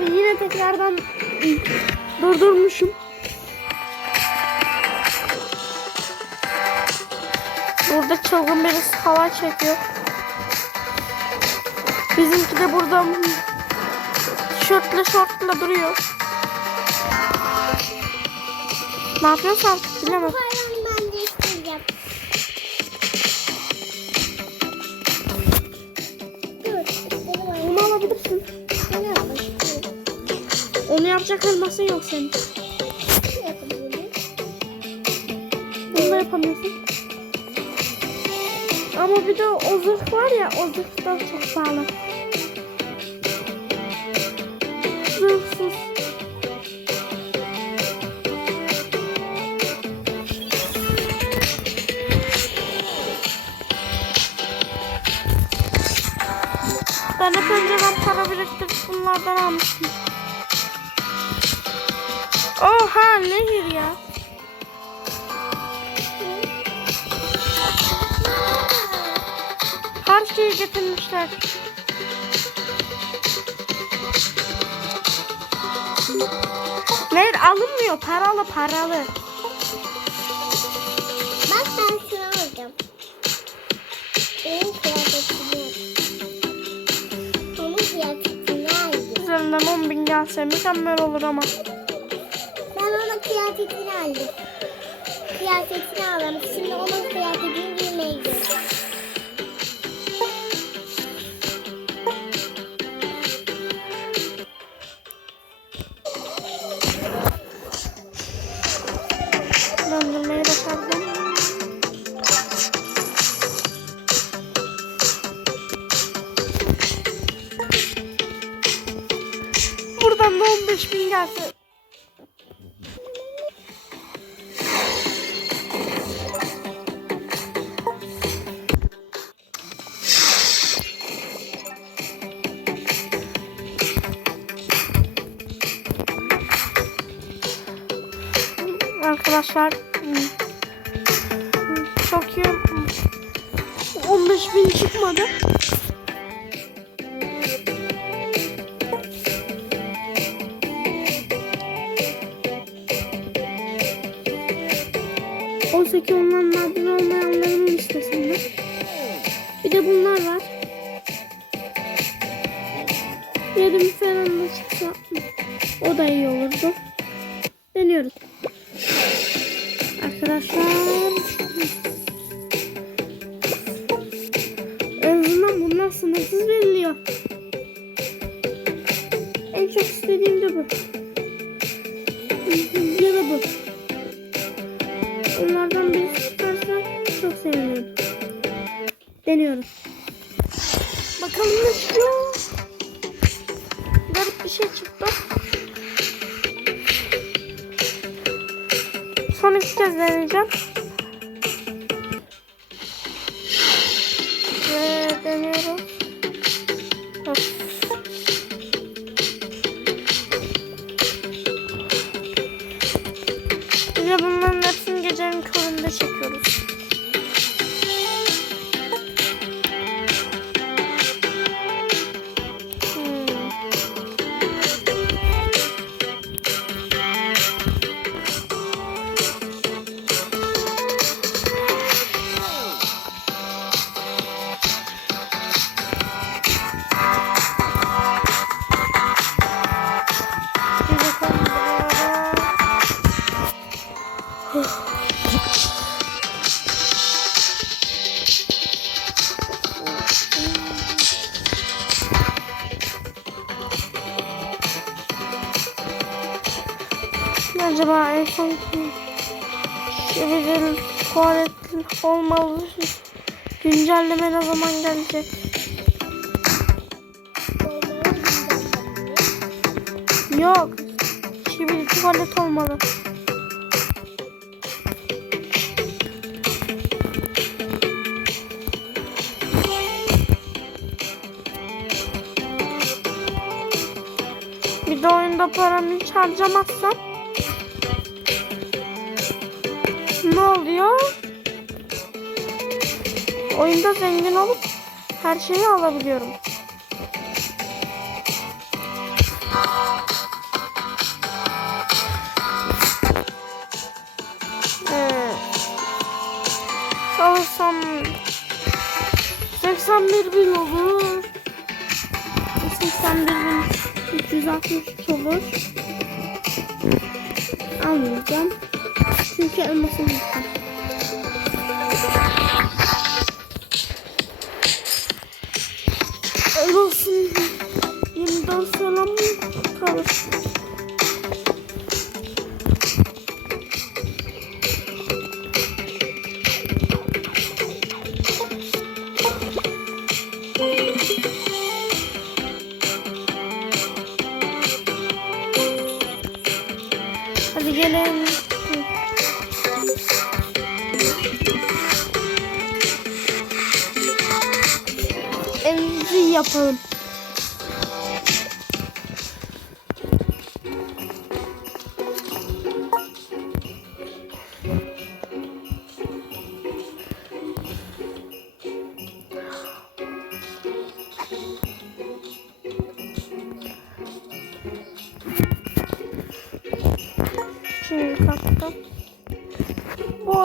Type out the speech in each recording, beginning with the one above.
Yine tekrardan durdurmuşum. Burada çılgın birisi hava çekiyor. Bizimki de burada tişörtle şortla duruyor. Ne yapıyorsun artık bilemem. Yapacak elmasın yok senin. Bunu da yapamıyorsun. Ama bir de o zırh var ya o da çok pahalı. Zırhsız. Ben hep önceden para biriktirip bunlardan almıştım. Oha nehir ya. Her şeyi getirmişler. Nehir alınmıyor paralı paralı. Bak ben şunu alacağım. Benim kıyafetimi. Onun kıyafetini aldım. Üzerinden 10 bin gelse mükemmel olur ama. Kıyafetini aldım. Kıyafetini aldım. Şimdi onun kıyafetini Arkadaşlar çok iyi 15 bin çıkmadı. Oysa onların nadir olmayanların listesinde. Bir de bunlar var. Yedim falan da çıksa o da iyi olurdu. Deniyoruz. Arkadaşlar. Son iki kez. Çeviril tuvaletli olmalı güncelleme ne zaman gelecek? Yok. Çivili tuvalet olmalı. Bir de oyunda paramı hiç harcamazsam oluyor? Oyunda zengin olup her şeyi alabiliyorum. Evet. Alırsam 81 bin olur. 81 bin 360 olur. Almayacağım. Çünkü elmasım bitti.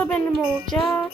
da benim olacak.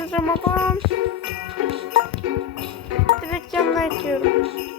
ben Ramazan. Direkt yanına ekliyorum.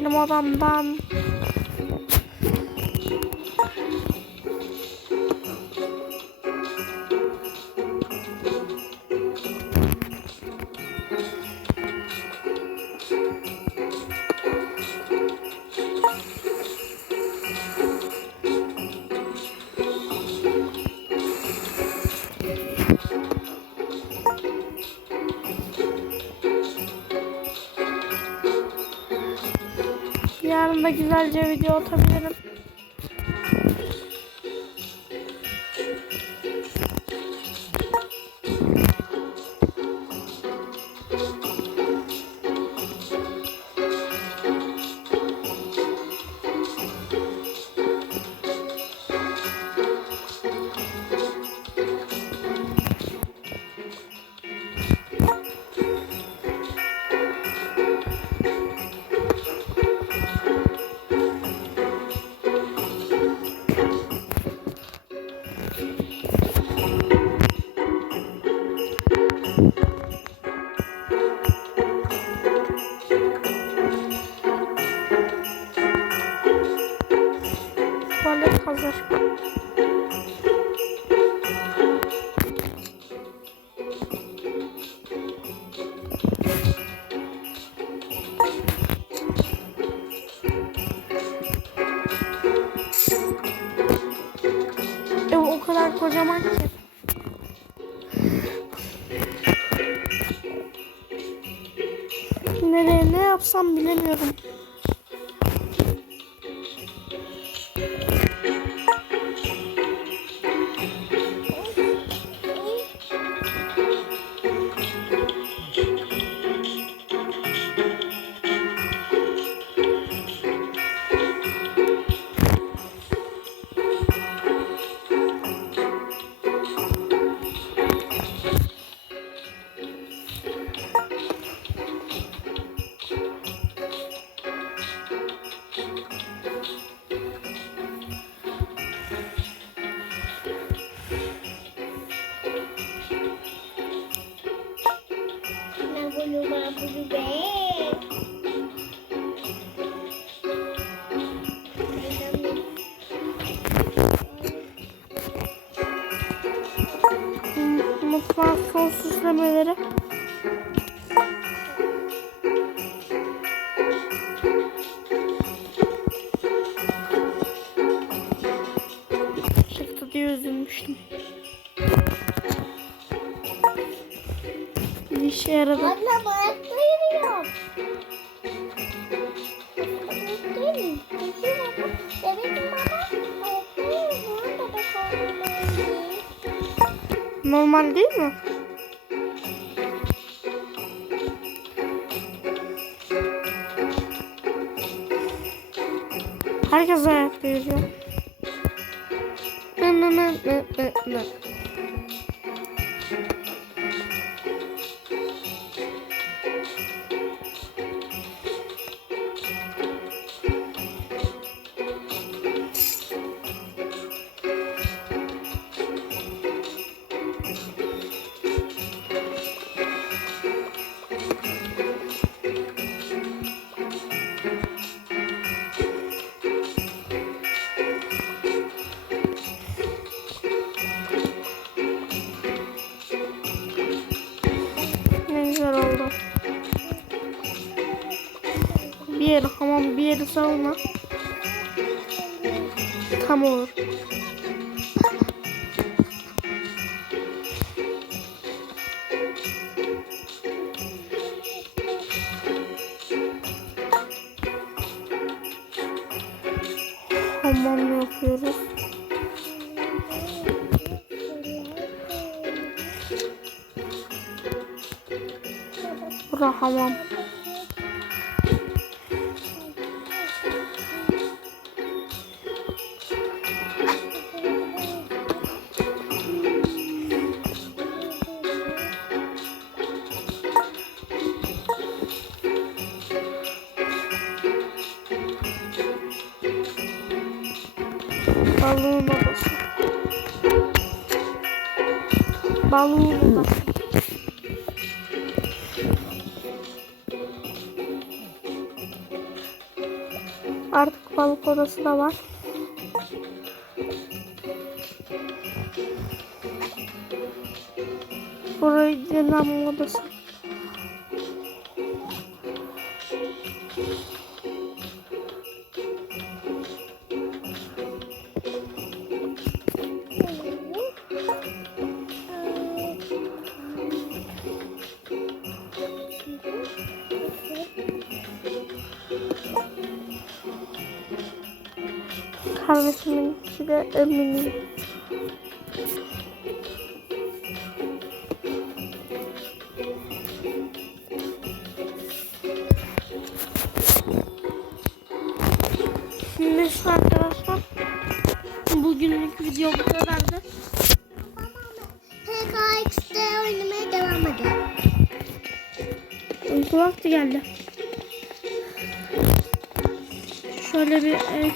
No more bum bum. güzelce video atabilirim. hazır. Baba. Ayakta yürüyor. Bebek olduğunu. Normal değil mi? Bir yeri hamam, bir yeri sauna. Tam olur. Hamam yapıyoruz. Bura hamam. Odası. Artık balık odası da var. Burayı dinlenme odası. Eminim. Neyse arkadaşlar. Bugünlük video bu kadardı. PKX'de oynamaya devam edelim. Uyku vakti geldi. Şöyle bir e,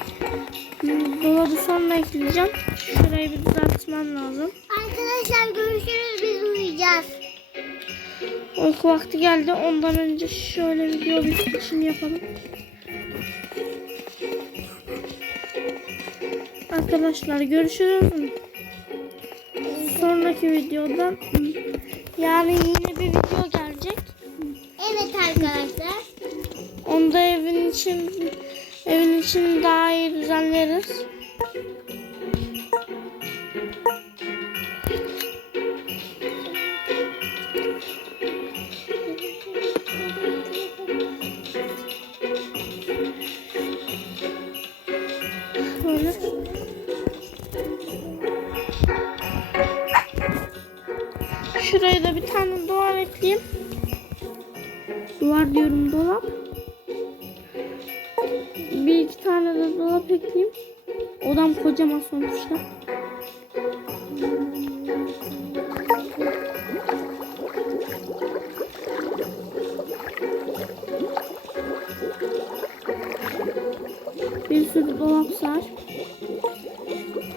ekleyeceğim. Şurayı bir düzeltmem lazım. Arkadaşlar görüşürüz biz uyuyacağız. Uyku vakti geldi. Ondan önce şöyle video bitirişini yapalım. Arkadaşlar görüşürüz. Sonraki videoda yani yine bir video gelecek. Evet arkadaşlar. Onda evin için evin için daha iyi düzenleriz.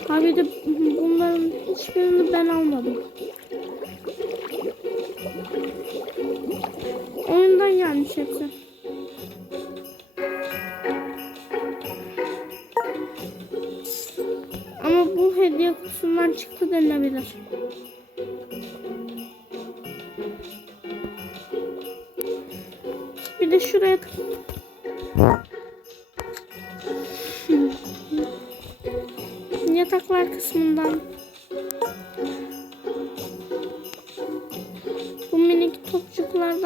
Ha bir de bunların hiçbirini ben almadım. Oyundan gelmiş hepsi.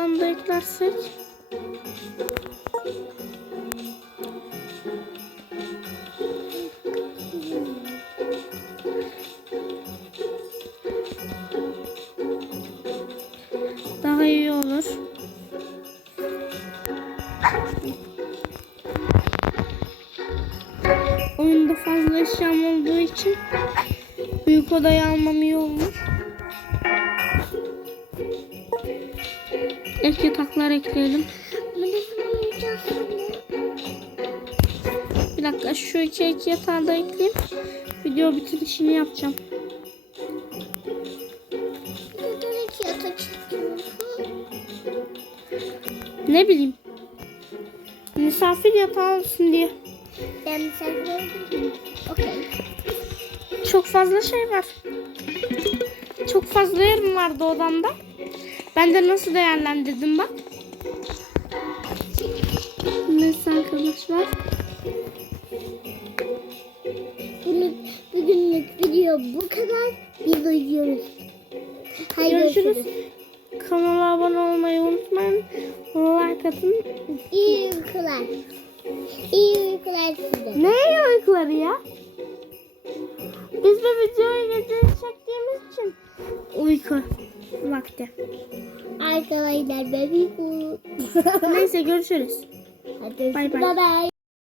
Topçuklardan da eklersek daha iyi olur. Oyunda fazla eşyam olduğu için büyük odayı almam iyi olur. Ek yataklar ekleyelim. Bir dakika şu iki ek yatağı da ekleyeyim. Video yapacağım. İki yatak istiyorsun? Ne bileyim. Misafir yatağı olsun diye. Ben misafir. Okey. Çok fazla şey var. Çok fazla yerim vardı odamda. Ben de nasıl değerlendirdim bak. Görüşürüz. Hadi Bay bay. Bye bye.